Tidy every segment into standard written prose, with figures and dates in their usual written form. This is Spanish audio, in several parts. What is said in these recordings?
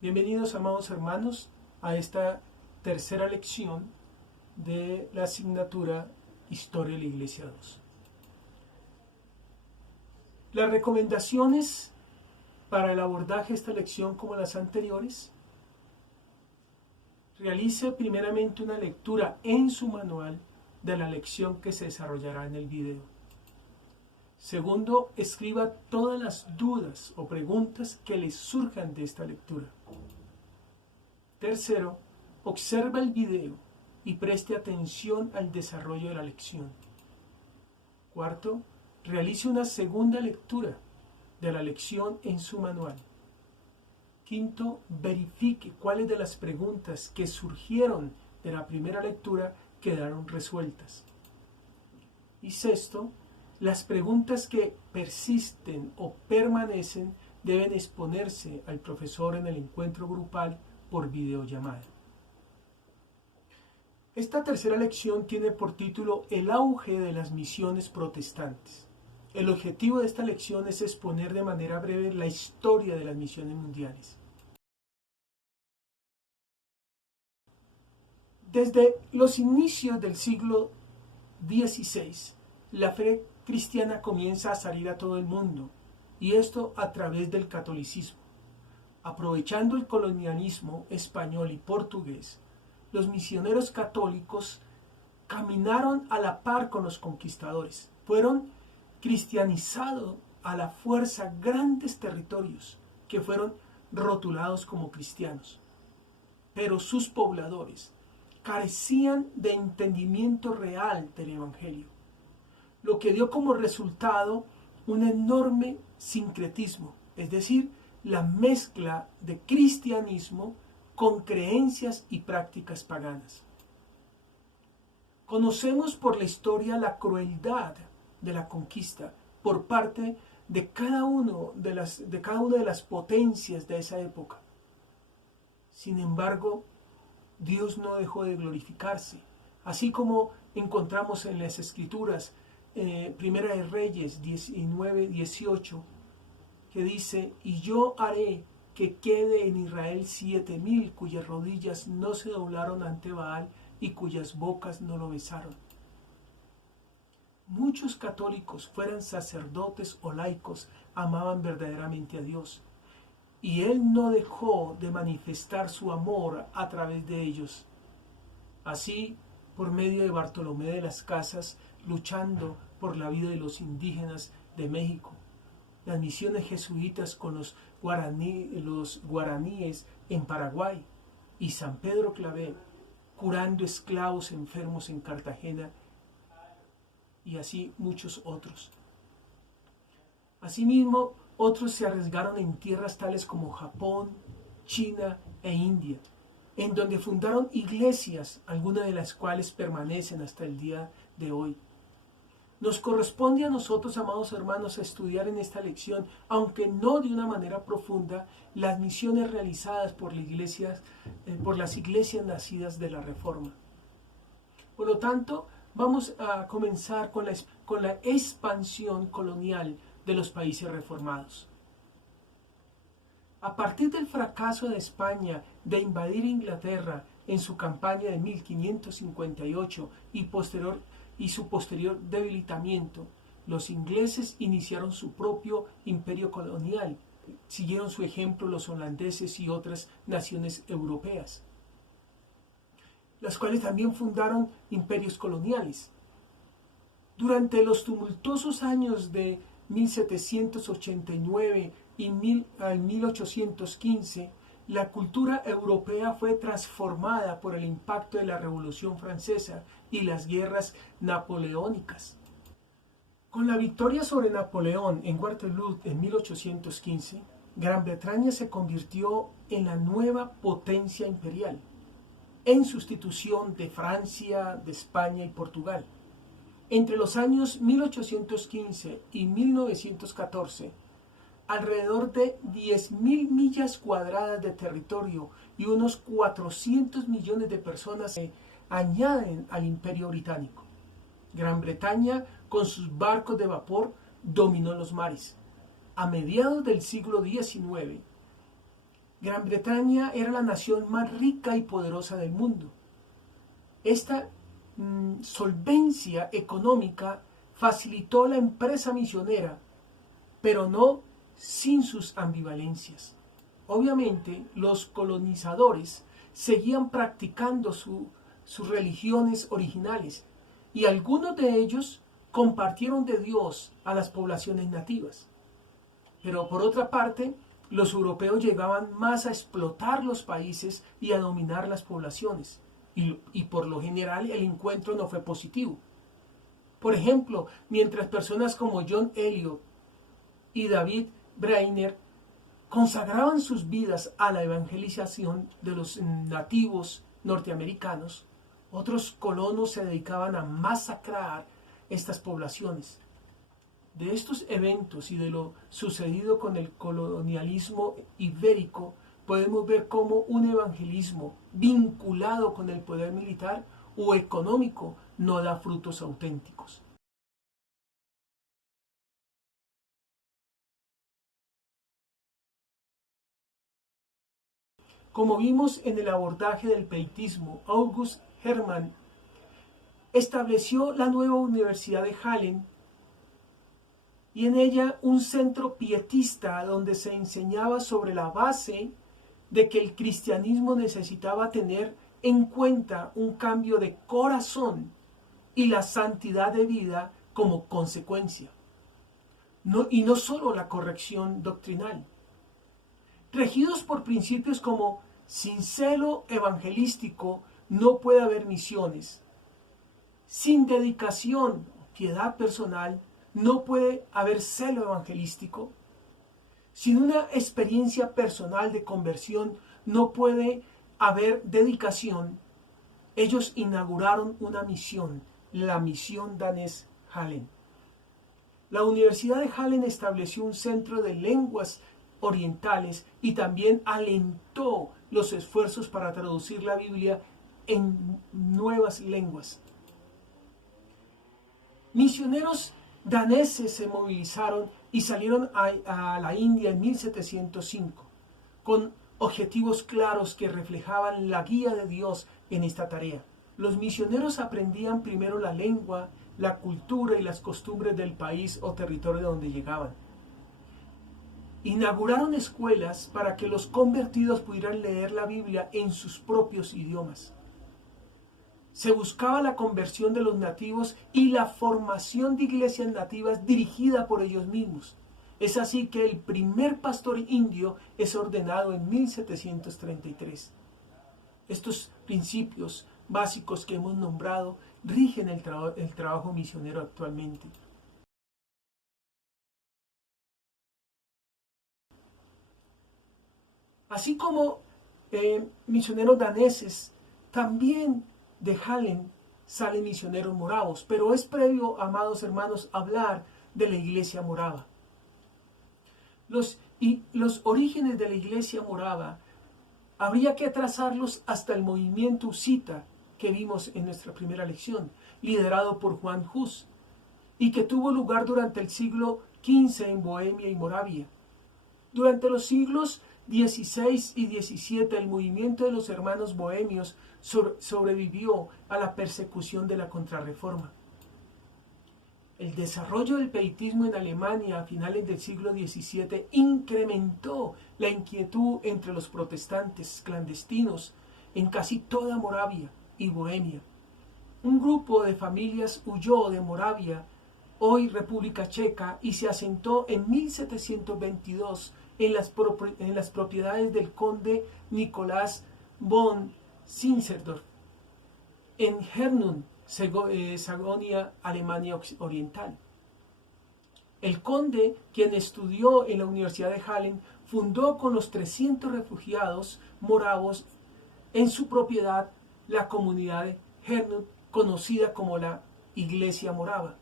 Bienvenidos, amados hermanos, a esta tercera lección de la asignatura Historia de la Iglesia 2. Las recomendaciones para el abordaje de esta lección, como las anteriores: realice primeramente una lectura en su manual de la lección que se desarrollará en el video. Segundo, escriba todas las dudas o preguntas que le surjan de esta lectura. Tercero, observa el video y preste atención al desarrollo de la lección. Cuarto, realice una segunda lectura de la lección en su manual. Quinto, verifique cuáles de las preguntas que surgieron de la primera lectura quedaron resueltas. Y sexto, las preguntas que persisten o permanecen deben exponerse al profesor en el encuentro grupal por videollamada. Esta tercera lección tiene por título El auge de las misiones protestantes. El objetivo de esta lección es exponer de manera breve la historia de las misiones mundiales. Desde los inicios del siglo XVI, la fe cristiana comienza a salir a todo el mundo, y esto a través del catolicismo. Aprovechando el colonialismo español y portugués, los misioneros católicos caminaron a la par con los conquistadores. Fueron cristianizados a la fuerza grandes territorios que fueron rotulados como cristianos. Pero sus pobladores carecían de entendimiento real del Evangelio, lo que dio como resultado un enorme sincretismo, es decir, la mezcla de cristianismo con creencias y prácticas paganas. Conocemos por la historia la crueldad de la conquista por parte de cada una de las potencias de esa época. Sin embargo, Dios no dejó de glorificarse, así como encontramos en las Escrituras, Primera de Reyes 19:18, que dice: y yo haré que quede en Israel 7,000 cuyas rodillas no se doblaron ante Baal y cuyas bocas no lo besaron. Muchos católicos, fueran sacerdotes o laicos, amaban verdaderamente a Dios, y Él no dejó de manifestar su amor a través de ellos. Así, por medio de Bartolomé de las Casas, luchando por la vida de los indígenas de México, las misiones jesuitas con los guaraníes en Paraguay, y San Pedro Claver curando esclavos enfermos en Cartagena, y así muchos otros. Asimismo, otros se arriesgaron en tierras tales como Japón, China e India, en donde fundaron iglesias, algunas de las cuales permanecen hasta el día de hoy. Nos corresponde a nosotros, amados hermanos, estudiar en esta lección, aunque no de una manera profunda, las misiones realizadas por las iglesias nacidas de la Reforma. Por lo tanto, vamos a comenzar con la expansión colonial de los países reformados. A partir del fracaso de España de invadir Inglaterra en su campaña de 1558 y su posterior debilitamiento, los ingleses iniciaron su propio imperio colonial. Siguieron su ejemplo los holandeses y otras naciones europeas, las cuales también fundaron imperios coloniales. Durante los tumultuosos años de 1789 y 1815, la cultura europea fue transformada por el impacto de la Revolución Francesa y las guerras napoleónicas. Con la victoria sobre Napoleón en Waterloo en 1815, Gran Bretaña se convirtió en la nueva potencia imperial, en sustitución de Francia, de España y Portugal. Entre los años 1815 y 1914, alrededor de 10,000 millas cuadradas de territorio y unos 400 millones de personas se añaden al Imperio Británico. Gran Bretaña, con sus barcos de vapor, dominó los mares. A mediados del siglo XIX, Gran Bretaña era la nación más rica y poderosa del mundo. Esta solvencia económica facilitó la empresa misionera, pero no sin sus ambivalencias. Obviamente, los colonizadores seguían practicando sus religiones originales y algunos de ellos compartieron de Dios a las poblaciones nativas. Pero por otra parte, los europeos llegaban más a explotar los países y a dominar las poblaciones. Y por lo general el encuentro no fue positivo. Por ejemplo, mientras personas como John Eliot y David Brainerd consagraban sus vidas a la evangelización de los nativos norteamericanos, otros colonos se dedicaban a masacrar estas poblaciones. De estos eventos y de lo sucedido con el colonialismo ibérico, podemos ver cómo un evangelismo vinculado con el poder militar o económico no da frutos auténticos. Como vimos en el abordaje del pietismo, August Hermann estableció la nueva Universidad de Halle y en ella un centro pietista donde se enseñaba sobre la base de que el cristianismo necesitaba tener en cuenta un cambio de corazón y la santidad de vida como consecuencia, y no solo la corrección doctrinal. Regidos por principios como sin celo evangelístico no puede haber misiones, sin dedicación, piedad personal, no puede haber celo evangelístico, sin una experiencia personal de conversión no puede haber dedicación. Ellos inauguraron una misión, la misión danés Halle. La Universidad de Halle estableció un centro de lenguas orientales y también alentó los esfuerzos para traducir la Biblia en nuevas lenguas. Misioneros daneses se movilizaron y salieron a la India en 1705 con objetivos claros que reflejaban la guía de Dios en esta tarea. Los misioneros aprendían primero la lengua, la cultura y las costumbres del país o territorio donde llegaban. Inauguraron escuelas para que los convertidos pudieran leer la Biblia en sus propios idiomas. Se buscaba la conversión de los nativos y la formación de iglesias nativas dirigida por ellos mismos. Es así que el primer pastor indio es ordenado en 1733. Estos principios básicos que hemos nombrado rigen el trabajo misionero actualmente. Así como misioneros daneses, también de Halle salen misioneros moravos, pero es previo, amados hermanos, hablar de la iglesia morava. Los orígenes de la iglesia morava habría que trazarlos hasta el movimiento husita que vimos en nuestra primera lección, liderado por Juan Hus, y que tuvo lugar durante el siglo XV en Bohemia y Moravia. Durante los siglos XVI y XVII el movimiento de los hermanos bohemios sobrevivió a la persecución de la Contrarreforma. El desarrollo del pietismo en Alemania a finales del siglo XVII incrementó la inquietud entre los protestantes clandestinos en casi toda Moravia y Bohemia. Un grupo de familias huyó de Moravia, hoy República Checa, y se asentó en 1722 en las propiedades del conde Nicolás von Zinzendorf, en Hernum, Sajonia, Alemania Oriental. El conde, quien estudió en la Universidad de Halle, fundó con los 300 refugiados moravos en su propiedad la comunidad de Hernum, conocida como la Iglesia Morava.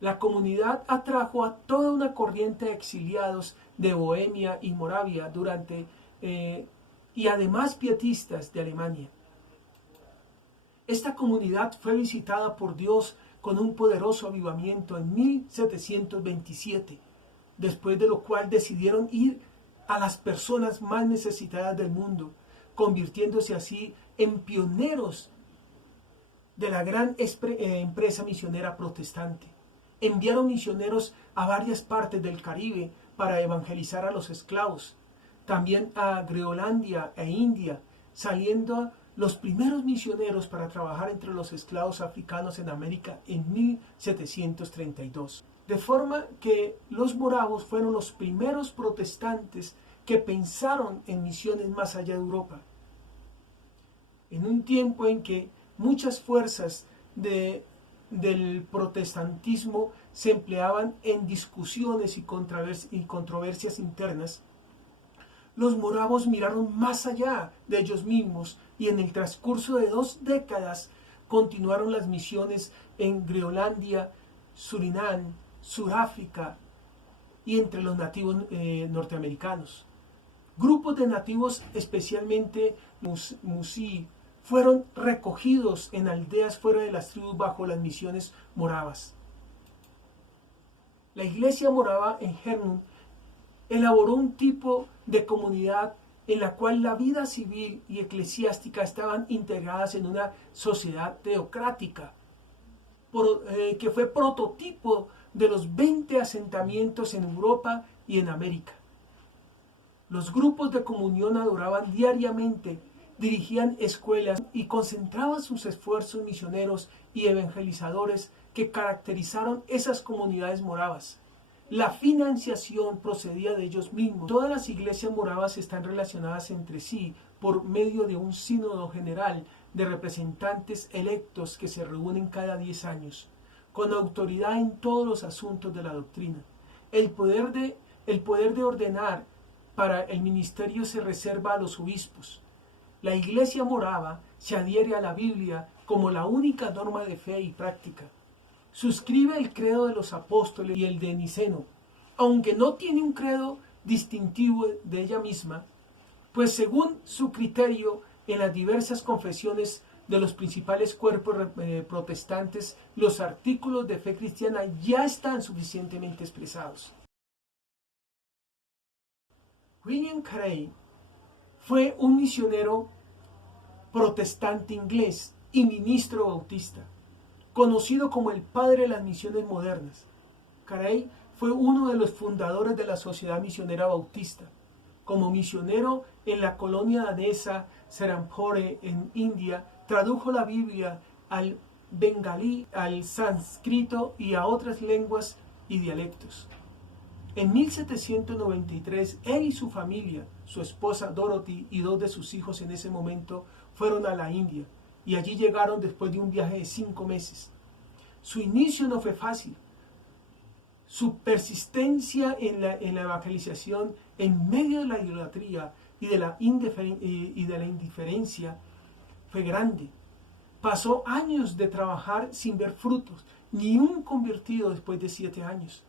La comunidad atrajo a toda una corriente de exiliados de Bohemia y Moravia y además pietistas de Alemania. Esta comunidad fue visitada por Dios con un poderoso avivamiento en 1727, después de lo cual decidieron ir a las personas más necesitadas del mundo, convirtiéndose así en pioneros de la gran empresa misionera protestante. Enviaron misioneros a varias partes del Caribe para evangelizar a los esclavos, también a Groenlandia e India, saliendo los primeros misioneros para trabajar entre los esclavos africanos en América en 1732. De forma que los moravos fueron los primeros protestantes que pensaron en misiones más allá de Europa. En un tiempo en que muchas fuerzas del protestantismo se empleaban en discusiones y controversias internas, los moravos miraron más allá de ellos mismos y en el transcurso de 2 décadas continuaron las misiones en Groenlandia, Surinam, Sudáfrica y entre los nativos norteamericanos. Grupos de nativos, especialmente Musi, fueron recogidos en aldeas fuera de las tribus bajo las misiones moravas. La iglesia morava en Hermon elaboró un tipo de comunidad en la cual la vida civil y eclesiástica estaban integradas en una sociedad teocrática, que fue prototipo de los 20 asentamientos en Europa y en América. Los grupos de comunión adoraban diariamente, dirigían escuelas y concentraban sus esfuerzos misioneros y evangelizadores que caracterizaron esas comunidades moravas. La financiación procedía de ellos mismos. Todas las iglesias moravas están relacionadas entre sí por medio de un sínodo general de representantes electos que se reúnen cada 10 años, con autoridad en todos los asuntos de la doctrina. El poder de ordenar para el ministerio se reserva a los obispos. La iglesia morava se adhiere a la Biblia como la única norma de fe y práctica. Suscribe el credo de los apóstoles y el de Niceno, aunque no tiene un credo distintivo de ella misma, pues según su criterio en las diversas confesiones de los principales cuerpos protestantes, los artículos de fe cristiana ya están suficientemente expresados. William Carey fue un misionero protestante inglés y ministro bautista, conocido como el padre de las misiones modernas. Carey fue uno de los fundadores de la Sociedad Misionera Bautista. Como misionero en la colonia danesa Serampore en India, tradujo la Biblia al bengalí, al sánscrito y a otras lenguas y dialectos. En 1793, él y su familia, su esposa Dorothy y 2 de sus hijos en ese momento, fueron a la India y allí llegaron después de un viaje de 5 meses. Su inicio no fue fácil. Su persistencia en la evangelización en medio de la idolatría y de la indiferencia fue grande. Pasó años de trabajar sin ver frutos, ni un convertido después de 7 años.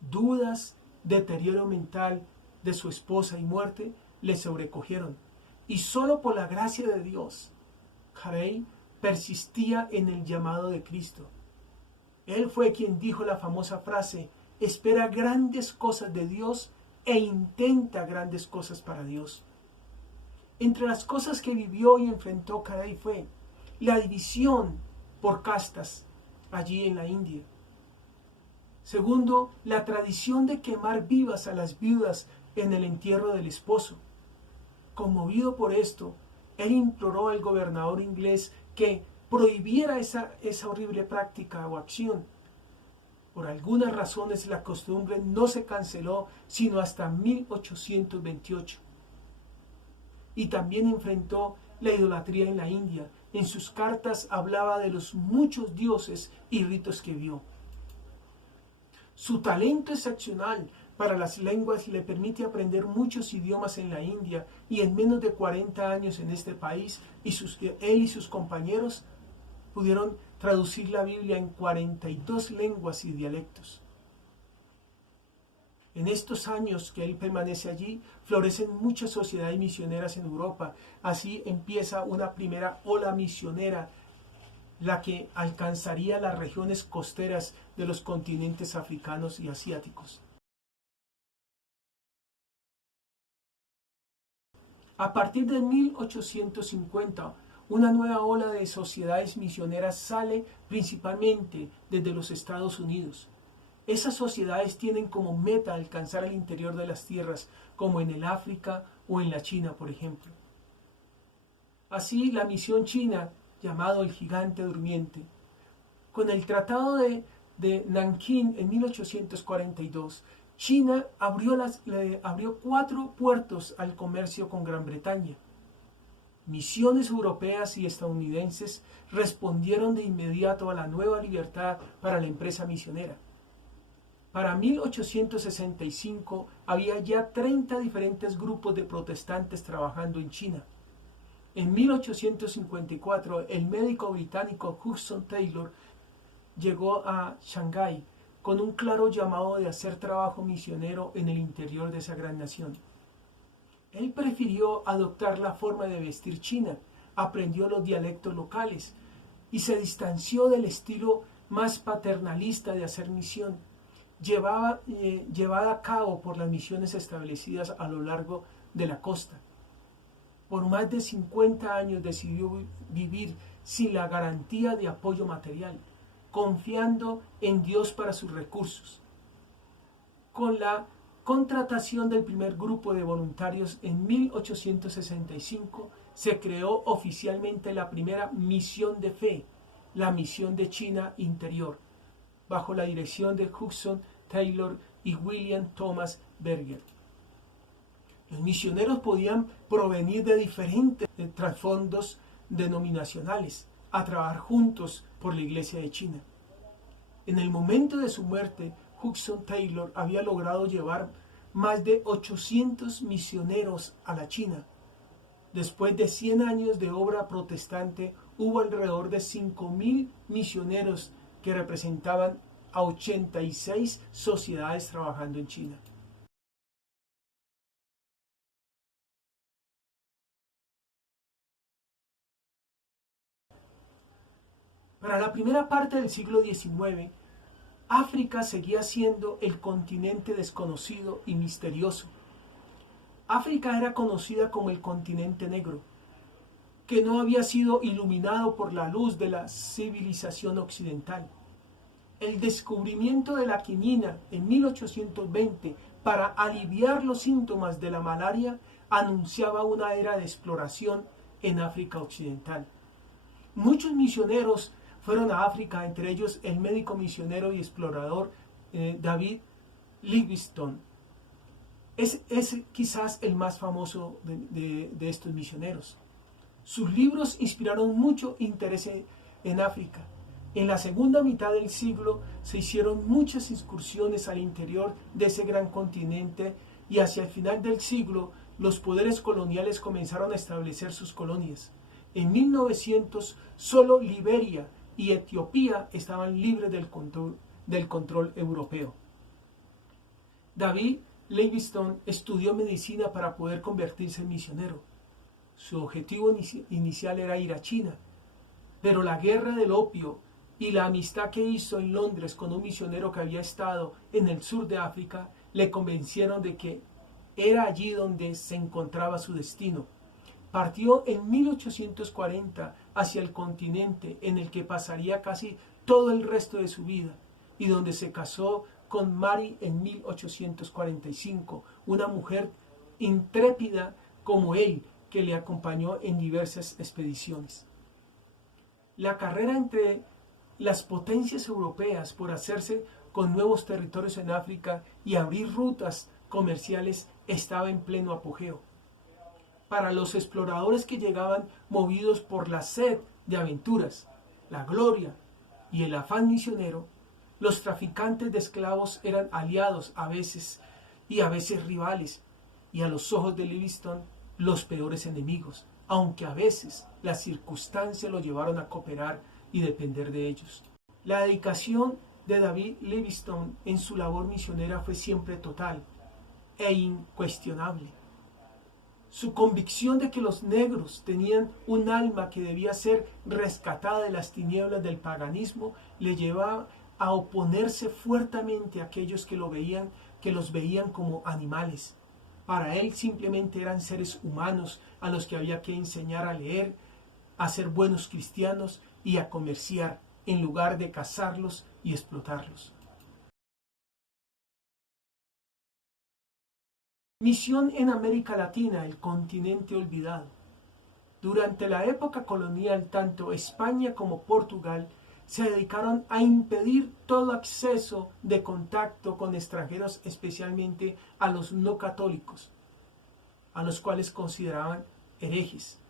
Dudas, deterioro mental de su esposa y muerte le sobrecogieron. Y solo por la gracia de Dios, Carey persistía en el llamado de Cristo. Él fue quien dijo la famosa frase: espera grandes cosas de Dios e intenta grandes cosas para Dios. Entre las cosas que vivió y enfrentó Carey fue la división por castas allí en la India. Segundo, la tradición de quemar vivas a las viudas en el entierro del esposo. Conmovido por esto, él imploró al gobernador inglés que prohibiera esa horrible práctica o acción. Por algunas razones la costumbre no se canceló sino hasta 1828. Y también enfrentó la idolatría en la India. En sus cartas hablaba de los muchos dioses y ritos que vio. Su talento excepcional para las lenguas le permite aprender muchos idiomas en la India y en menos de 40 años en este país, él y sus compañeros pudieron traducir la Biblia en 42 lenguas y dialectos. En estos años que él permanece allí, florecen muchas sociedades misioneras en Europa. Así empieza una primera ola misionera, la que alcanzaría las regiones costeras de los continentes africanos y asiáticos. A partir de 1850, una nueva ola de sociedades misioneras sale principalmente desde los Estados Unidos. Esas sociedades tienen como meta alcanzar el interior de las tierras, como en el África o en la China, por ejemplo. Así, la misión china, llamado el Gigante Durmiente, con el Tratado de Nankín en 1842, China abrió 4 puertos al comercio con Gran Bretaña. Misiones europeas y estadounidenses respondieron de inmediato a la nueva libertad para la empresa misionera. Para 1865 había ya 30 diferentes grupos de protestantes trabajando en China. En 1854, el médico británico Hudson Taylor llegó a Shanghái con un claro llamado de hacer trabajo misionero en el interior de esa gran nación. Él prefirió adoptar la forma de vestir china, aprendió los dialectos locales y se distanció del estilo más paternalista de hacer misión, llevada a cabo por las misiones establecidas a lo largo de la costa. Por más de 50 años decidió vivir sin la garantía de apoyo material, confiando en Dios para sus recursos. Con la contratación del primer grupo de voluntarios en 1865, se creó oficialmente la primera misión de fe, la misión de China Interior, bajo la dirección de Hudson Taylor y William Thomas Berger. Los misioneros podían provenir de diferentes trasfondos denominacionales a trabajar juntos por la Iglesia de China. En el momento de su muerte, Hudson Taylor había logrado llevar más de 800 misioneros a la China. Después de 100 años de obra protestante, hubo alrededor de 5.000 misioneros que representaban a 86 sociedades trabajando en China. Para la primera parte del siglo XIX, África seguía siendo el continente desconocido y misterioso. África era conocida como el continente negro, que no había sido iluminado por la luz de la civilización occidental. El descubrimiento de la quinina en 1820 para aliviar los síntomas de la malaria anunciaba una era de exploración en África occidental. Muchos misioneros fueron a África, entre ellos el médico misionero y explorador David Livingstone. Es quizás el más famoso de estos misioneros. Sus libros inspiraron mucho interés en África. En la segunda mitad del siglo se hicieron muchas excursiones al interior de ese gran continente y hacia el final del siglo los poderes coloniales comenzaron a establecer sus colonias. En 1900 solo Liberia y Etiopía estaban libres del control europeo. David Livingstone estudió medicina para poder convertirse en misionero. Su objetivo inicial era ir a China, pero la guerra del opio y la amistad que hizo en Londres con un misionero que había estado en el sur de África le convencieron de que era allí donde se encontraba su destino. Partió en 1840 hacia el continente en el que pasaría casi todo el resto de su vida y donde se casó con Mary en 1845, una mujer intrépida como él que le acompañó en diversas expediciones. La carrera entre las potencias europeas por hacerse con nuevos territorios en África y abrir rutas comerciales estaba en pleno apogeo. Para los exploradores que llegaban movidos por la sed de aventuras, la gloria y el afán misionero, los traficantes de esclavos eran aliados a veces y a veces rivales, y a los ojos de Livingstone los peores enemigos, aunque a veces las circunstancias lo llevaron a cooperar y depender de ellos. La dedicación de David Livingstone en su labor misionera fue siempre total e incuestionable. Su convicción de que los negros tenían un alma que debía ser rescatada de las tinieblas del paganismo le llevaba a oponerse fuertemente a aquellos que los veían como animales. Para él simplemente eran seres humanos a los que había que enseñar a leer, a ser buenos cristianos y a comerciar, en lugar de cazarlos y explotarlos. Misión en América Latina, el continente olvidado. Durante la época colonial, tanto España como Portugal se dedicaron a impedir todo acceso de contacto con extranjeros, especialmente a los no católicos, a los cuales consideraban herejes.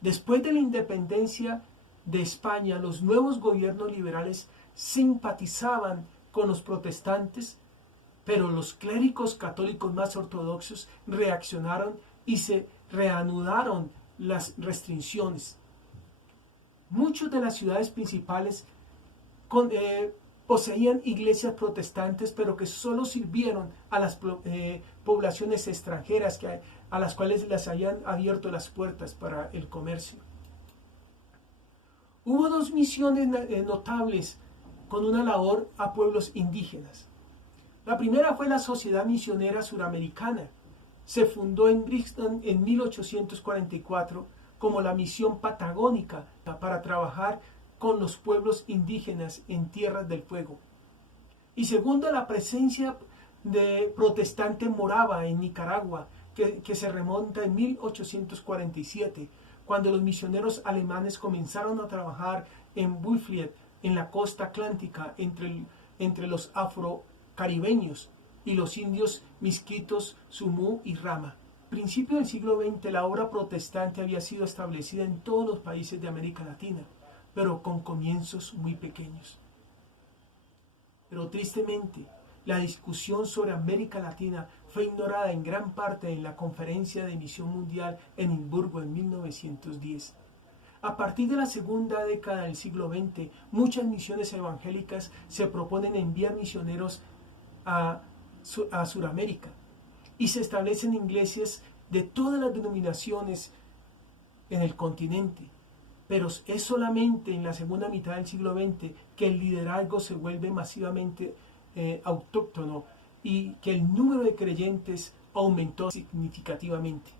Después de la independencia de España, los nuevos gobiernos liberales simpatizaban con los protestantes, pero los clérigos católicos más ortodoxos reaccionaron y se reanudaron las restricciones. Muchas de las ciudades principales poseían iglesias protestantes, pero que solo sirvieron a las poblaciones extranjeras a las cuales les habían abierto las puertas para el comercio. Hubo dos misiones notables con una labor a pueblos indígenas. La primera fue la Sociedad Misionera Suramericana. Se fundó en Brixton en 1844 como la misión patagónica para trabajar con los pueblos indígenas en Tierras del Fuego. Y segundo, la presencia de protestante morava en Nicaragua, que se remonta en 1847, cuando los misioneros alemanes comenzaron a trabajar en Bullfliet, en la costa atlántica, entre los afrocaribeños y los indios misquitos, Sumú y Rama. A principios del siglo XX, la obra protestante había sido establecida en todos los países de América Latina, pero con comienzos muy pequeños. Pero tristemente, la discusión sobre América Latina fue ignorada en gran parte en la Conferencia de Misión Mundial en Edimburgo en 1910. A partir de la segunda década del siglo XX, muchas misiones evangélicas se proponen enviar misioneros a Sudamérica y se establecen iglesias de todas las denominaciones en el continente. Pero es solamente en la segunda mitad del siglo XX que el liderazgo se vuelve masivamente autóctono y que el número de creyentes aumentó significativamente.